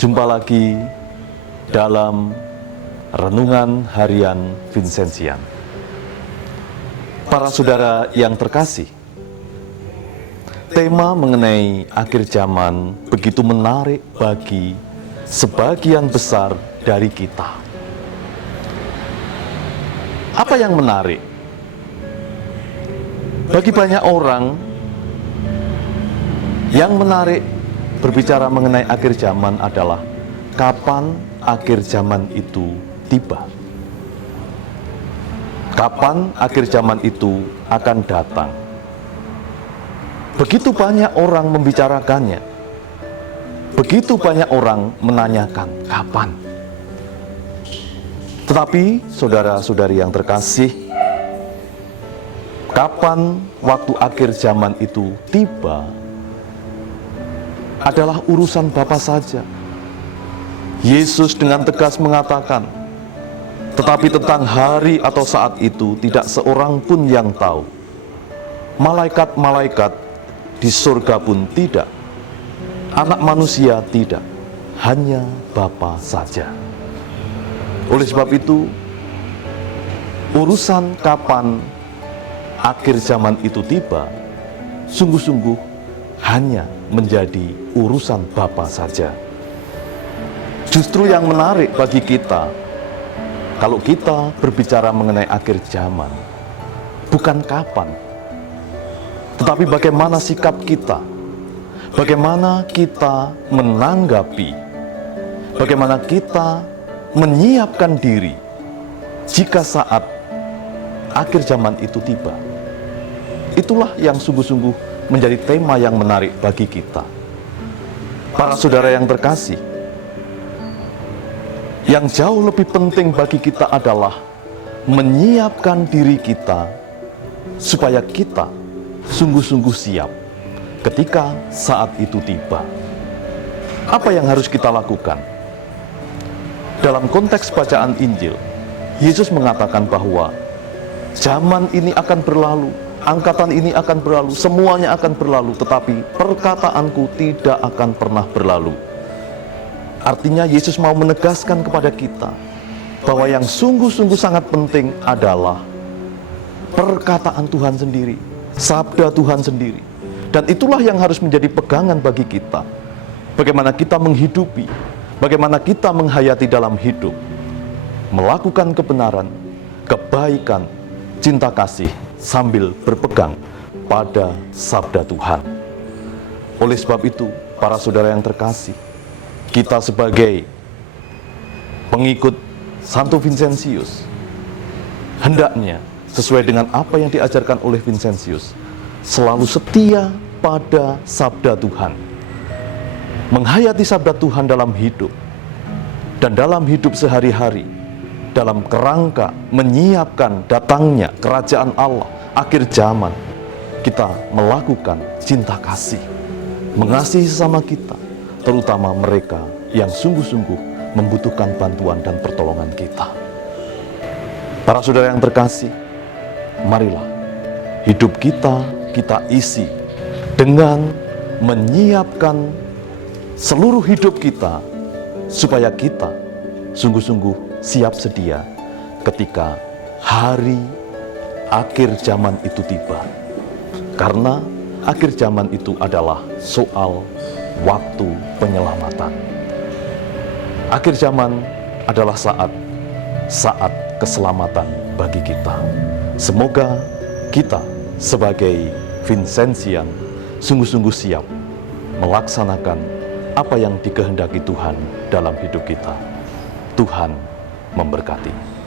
Jumpa lagi dalam Renungan Harian Vincenzian. Para saudara yang terkasih, tema mengenai akhir zaman begitu menarik bagi sebagian besar dari kita. Apa yang menarik? Bagi banyak orang, yang menarik berbicara mengenai akhir zaman adalah kapan akhir zaman itu tiba. Kapan akhir zaman itu akan datang. Begitu banyak orang membicarakannya. Begitu banyak orang menanyakan kapan. Tetapi saudara-saudari yang terkasih, kapan waktu akhir zaman itu tiba adalah urusan Bapa saja. Yesus dengan tegas mengatakan, tetapi tentang hari atau saat itu tidak seorang pun yang tahu. Malaikat-malaikat di surga pun tidak, anak manusia tidak, hanya Bapa saja. Oleh sebab itu, urusan kapan akhir zaman itu tiba sungguh-sungguh hanya menjadi urusan Bapa saja. Justru yang menarik bagi kita, kalau kita berbicara mengenai akhir zaman, bukan kapan, tetapi bagaimana sikap kita, bagaimana kita menanggapi, bagaimana kita menyiapkan diri jika saat akhir zaman itu tiba. Itulah yang sungguh-sungguh menjadi tema yang menarik bagi kita. Para saudara yang terkasih, yang jauh lebih penting bagi kita adalah menyiapkan diri kita supaya kita sungguh-sungguh siap ketika saat itu tiba. Apa yang harus kita lakukan? Dalam konteks bacaan Injil, Yesus mengatakan bahwa zaman ini akan berlalu, angkatan ini akan berlalu, semuanya akan berlalu, tetapi perkataanku tidak akan pernah berlalu. Artinya Yesus mau menegaskan kepada kita bahwa yang sungguh-sungguh sangat penting adalah perkataan Tuhan sendiri, sabda Tuhan sendiri. Dan itulah yang harus menjadi pegangan bagi kita. Bagaimana kita menghidupi, bagaimana kita menghayati dalam hidup, melakukan kebenaran, kebaikan, cinta kasih, sambil berpegang pada sabda Tuhan. Oleh sebab itu, para saudara yang terkasih, kita sebagai pengikut Santo Vincentius, hendaknya sesuai dengan apa yang diajarkan oleh Vincentius, selalu setia pada sabda Tuhan, menghayati sabda Tuhan dalam hidup, dan dalam hidup sehari-hari, dalam kerangka menyiapkan datangnya kerajaan Allah akhir zaman. Kita melakukan cinta kasih, mengasihi sesama kita, terutama mereka yang sungguh-sungguh membutuhkan bantuan dan pertolongan kita. Para saudara yang terkasih, marilah hidup kita isi dengan menyiapkan seluruh hidup kita supaya kita sungguh-sungguh siap sedia ketika hari akhir zaman itu tiba. Karena akhir zaman itu adalah soal waktu penyelamatan. Akhir zaman adalah saat keselamatan bagi kita. Semoga kita sebagai Vincenzian sungguh-sungguh siap melaksanakan apa yang dikehendaki Tuhan dalam hidup kita. Tuhan memberkati.